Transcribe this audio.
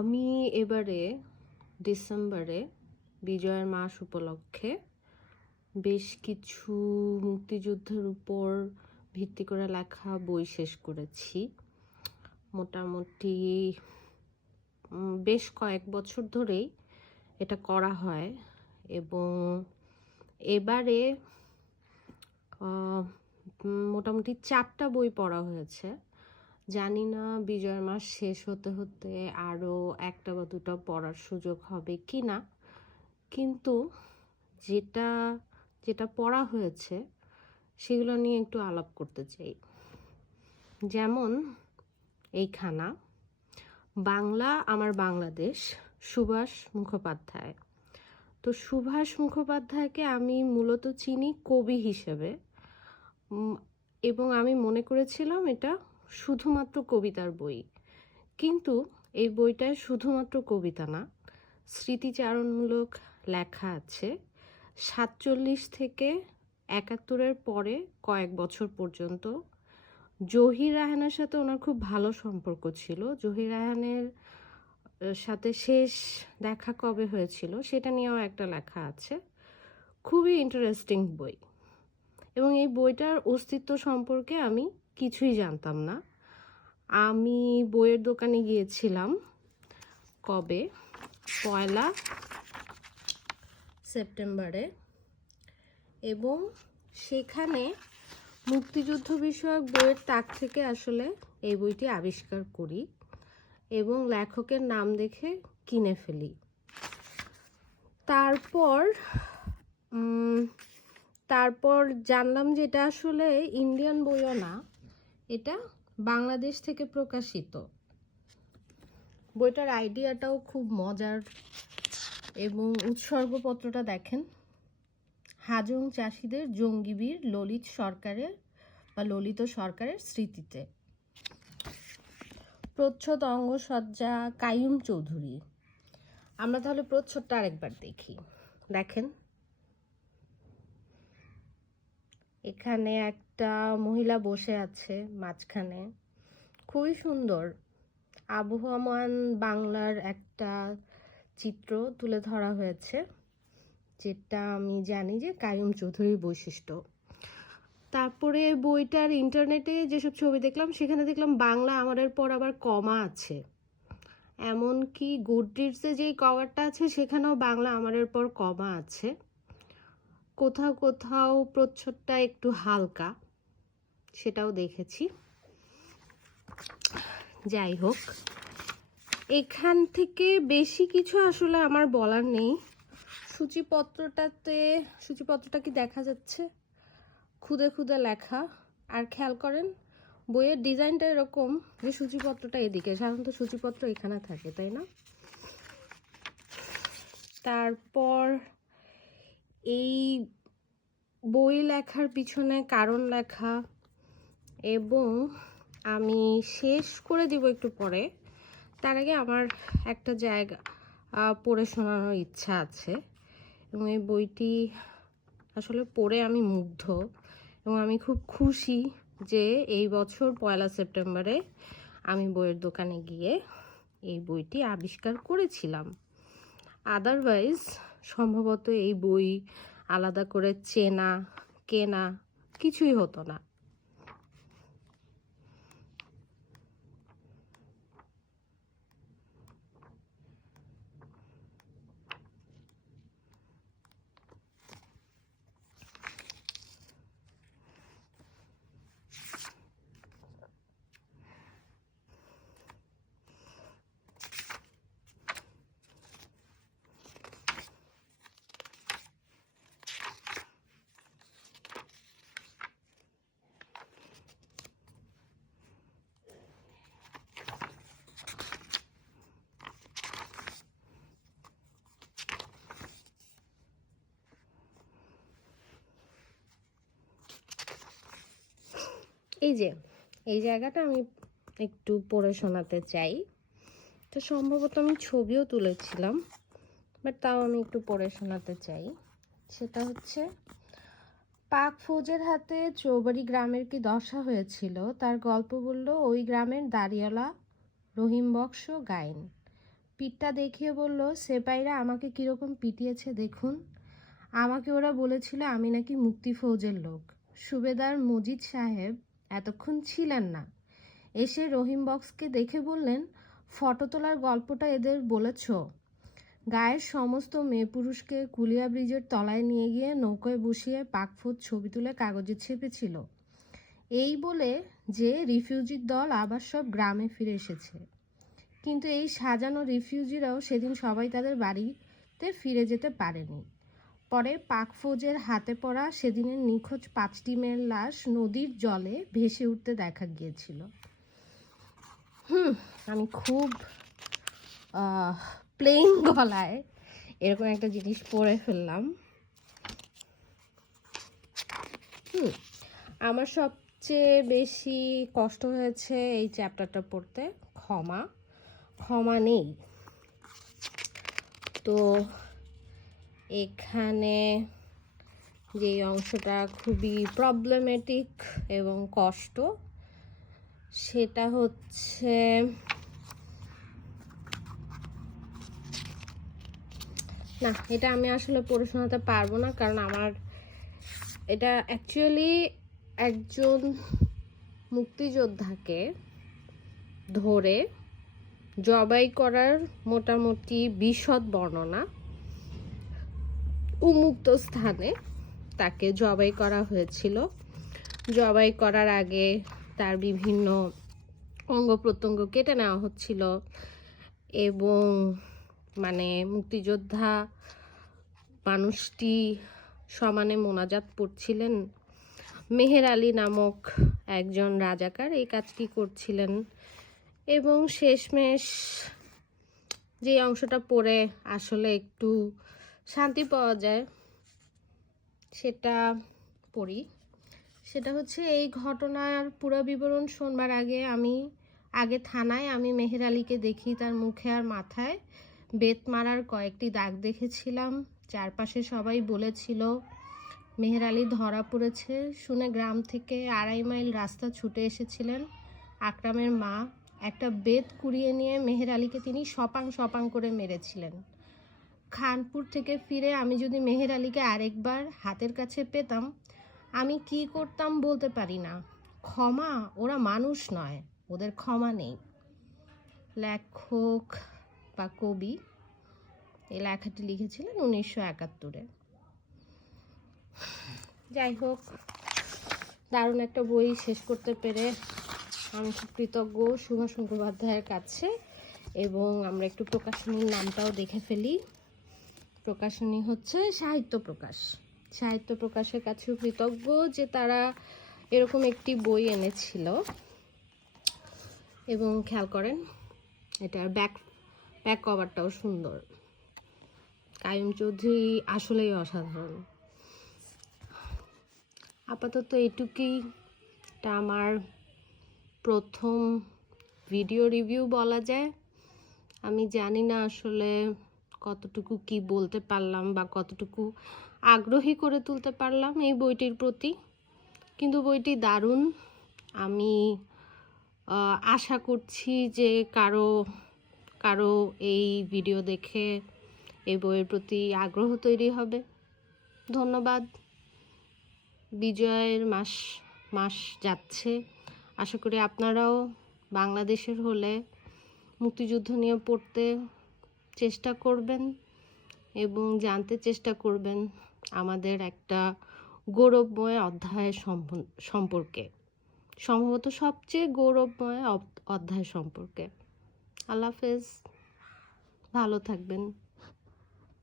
আমি এবারে ডিসেম্বরে বিজয়ের মাস উপলক্ষে বেশ কিছু মুক্তিযুদ্ধের উপর ভিত্তি করে লেখা বই শেষ করেছি। মোটামুটি বেশ কয়েক বছর ধরেই এটা করা হয় এবং এবারে মোটামুটি 4টা বই পড়া হয়েছে। জানি না বিজয়ের মাস শেষ হতে হতে আরও 1টা বা 2টা পড়ার সুযোগ হবে কি না, কিন্তু যেটা যেটা পড়া হয়েছে সেগুলো নিয়ে একটু আলাপ করতে চাই। যেমন এইখানা বাংলা আমার বাংলাদেশ, সুভাষ মুখোপাধ্যায়। তো সুভাষ মুখোপাধ্যায়কে আমি মূলত চিনি কবি হিসেবে, এবং আমি মনে করেছিলাম এটা শুধুমাত্র কবিতার বই, কিন্তু এই বইটায় শুধুমাত্র কবিতা না, স্মৃতিচারণমূলক লেখা আছে 47 থেকে 71-এর পরে কয়েক বছর পর্যন্ত। জহির রায়হানের সাথে ওনার খুব ভালো সম্পর্ক ছিল। জহির রায়হানের সাথে শেষ দেখা কবে হয়েছিল সেটা নিয়েও একটা লেখা আছে। খুবই ইন্টারেস্টিং বই, এবং এই বইটার অস্তিত্ব সম্পর্কে আমি কিছুই জানতাম না। আমি বইয়ের দোকানে গিয়েছিলাম কবে, 1 সেপ্টেম্বরে, এবং সেখানে মুক্তিযুদ্ধ বিষয়ক বইয়ের তাক থেকে আসলে এই বইটি আবিষ্কার করি এবং লেখকের নাম দেখে কিনে ফেলি। তারপর জানলাম যে এটা আসলে ইন্ডিয়ান বইও না, এটা বাংলাদেশ থেকে প্রকাশিত। বইটার আইডিয়াটাও খুব মজার, এবং উৎসর্গপত্রটা দেখেন, হাজং চাষিদের জঙ্গিবীর ললিত সরকারের স্মৃতিতে। প্রচ্ছদ অঙ্গসজ্জা কাইয়ুম চৌধুরী। আমরা তাহলে প্রচ্ছদটা আরেকবার দেখি। দেখেন, এখানে একটা মহিলা বসে আছে মাঝখানে, খুবই সুন্দর আবহমান বাংলার একটা চিত্র তুলে ধরা হয়েছে, যেটা আমি জানি যে কাইয়ুম চৌধুরীর বৈশিষ্ট্য। তারপরে বইটার ইন্টারনেটে যেসব ছবি দেখলাম সেখানে দেখলাম বাংলা আমাদের পর আবার কমা আছে, এমনকি গুডরিডসে যেই কভারটা আছে সেখানেও বাংলা আমাদের পর কমা আছে। কোথাও কোথাও প্রচ্ছদটা একটু হালকা, সেটাও দেখেছি। যাই হোক, এখান থেকে বেশি কিছু আসলে আমার বলার নেই। সূচিপত্রটা কি দেখা যাচ্ছে? খুদে খুদে লেখা। আর খেয়াল করেন বইয়ের ডিজাইনটা এরকম যে সূচিপত্রটা এদিকে, সাধারণত সূচিপত্র এখানে থাকে, তাই না? তারপর এই বই লেখার পিছনে কারণ লেখা, এবং আমি শেষ করে দিব একটু পরে। তার আগে আমার একটা জায়গা পড়ে শোনানোর ইচ্ছা আছে, এবং এই বইটি আসলে পড়ে আমি মুগ্ধ, এবং আমি খুব খুশি যে এই বছর 1 সেপ্টেম্বরে আমি বইয়ের দোকানে গিয়ে এই বইটি আবিষ্কার করেছিলাম। আদারওয়াইজ সম্ভবত এই বই আলাদা করে চেনা কেনা কিছুই হতো না। এই জায়গাটা আমি একটু পড়ে শোনাতে চাই। তো সম্ভবত আমি ছবিও তুলেছিলাম, বাট তাও আমি একটু পড়ে শোনাতে চাই। সেটা হচ্ছে, পাক ফৌজের হাতে চৌবাড়ি গ্রামের কি দশা হয়েছিল তার গল্প বলল ওই গ্রামের দাড়িওয়ালা রহিম বক্স গায়েন। পিঠটা দেখিয়ে বলল, সেপাইরা আমাকে কীরকম পিটিয়েছে দেখুন। আমাকে ওরা বলেছিল আমি নাকি মুক্তি ফৌজের লোক। সুবেদার মজিদ সাহেব এতক্ষণ ছিলেন না, এসে রহিম বক্সকে দেখে বললেন, ফটো তোলার গল্পটা এদের বলেছ? গায়ের সমস্ত মেয়ে পুরুষকে কুলিয়া ব্রিজের তলায় নিয়ে গিয়ে নৌকায় বসিয়ে পাকফোদ ছবি তুলে কাগজে ছেপেছিল, এই বলে যে রিফিউজির দল আবার সব গ্রামে ফিরে এসেছে। কিন্তু এই সাজানো রিফিউজিরাও সেদিন সবাই তাদের বাড়িতে ফিরে যেতে পারেনি। পরে পাকফৌজের হাতে পড়া সেদিনের নিখোঁজ 5টি মেয়ের লাশ নদীর জলে ভেসে উঠতে দেখা গিয়েছিল। আমি খুব প্লেন গলায় এরকম একটা জিনিস পড়ে ফেললাম। আমার সবচেয়ে বেশি কষ্ট হয়েছে এই চ্যাপ্টারটা পড়তে, ক্ষমা নেই। তো এখানে যে অংশটা খুবই প্রবলেমেটিক এবং কষ্ট, সেটা হচ্ছে না, এটা আমি আসলে পড়ে শোনাতে পারবো না, কারণ আমার এটা অ্যাকচুয়ালি একজন মুক্তিযোদ্ধাকে ধরে জবাই করার মোটামুটি বিশদ বর্ণনা। উন্মুক্ত স্থানে তাকে জবাই করা হয়েছিল। জবাই করার আগে তার বিভিন্ন অঙ্গ প্রত্যঙ্গ কেটে নেওয়া হচ্ছিল এবং মানে মুক্তিযোদ্ধা মানুষটি সমানে মোনাজাত পড়ছিলেন। মেহের আলী নামক একজন রাজাকার এই কাজটি করছিলেন এবং শেষমেশ যে অংশটা পড়ে আসলে একটু শান্তি পাওয়া যায় সেটা পড়ি। সেটা হচ্ছে, এই ঘটনার পুরো বিবরণ শোনবার আগে থানায় আমি মেহের আলীকে দেখি, তার মুখে আর মাথায় বেত মারার কয়েকটি দাগ দেখেছিলাম। চারপাশে সবাই বলেছিল মেহের আলী ধরা পড়েছে। শুনে গ্রাম থেকে 2.5 মাইল রাস্তা ছুটে এসেছিলেন আকরামের মা। একটা বেত কুড়িয়ে নিয়ে মেহের আলীকে তিনি সপাং সপাং করে মেরেছিলেন। খানপুর থেকে ফিরে আমি যদি মেহের আলীকে আরেকবার হাতের কাছে পেতাম, আমি কি করতাম বলতে পারি না। ক্ষমা, ওরা মানুষ নয়, ওদের ক্ষমা নেই। লেখক বা কবি এই লেখাটি লিখেছিলেন 1971-এ। যাই হোক, দারুণ একটা বই শেষ করতে পেরে আমি খুব কৃতজ্ঞ সুভাষ মুখোপাধ্যায়ের কাছে। এবং আমরা একটু প্রকাশনীর নামটাও দেখে ফেলি। প্রকাশনী হচ্ছে সাহিত্য প্রকাশ। সাহিত্য প্রকাশের কাছেও কৃতজ্ঞ যে তারা এরকম একটি বই এনেছিল। এবং খেয়াল করেন, এটার ব্যাক কভারটাও সুন্দর। কাইয়ুম চৌধুরী আসলেই অসাধারণ। আপাতত এইটুকুই, এটা আমার প্রথম ভিডিও রিভিউ বলা যায়। আমি জানি না আসলে কতটুকু কি বলতে পারলাম বা কতটুকু আগ্রহী করে তুলতে পারলাম এই বইটির প্রতি, কিন্তু বইটি দারুণ। আমি আশা করছি যে কারো এই ভিডিও দেখে এই বইয়ের প্রতি আগ্রহ তৈরি হবে। ধন্যবাদ। বিজয়ের মাস যাচ্ছে। আশা করি আপনারাও বাংলাদেশের হলে মুক্তিযুদ্ধ নিয়ে পড়তে চেষ্টা করবেন এবং জানতে চেষ্টা করবেন আমাদের একটা গৌরবময় অধ্যায় সম্পর্কে, সম্ভবত সবচেয়ে গৌরবময় অধ্যায় সম্পর্কে। আল্লাহ হাফেজ, ভালো থাকবেন।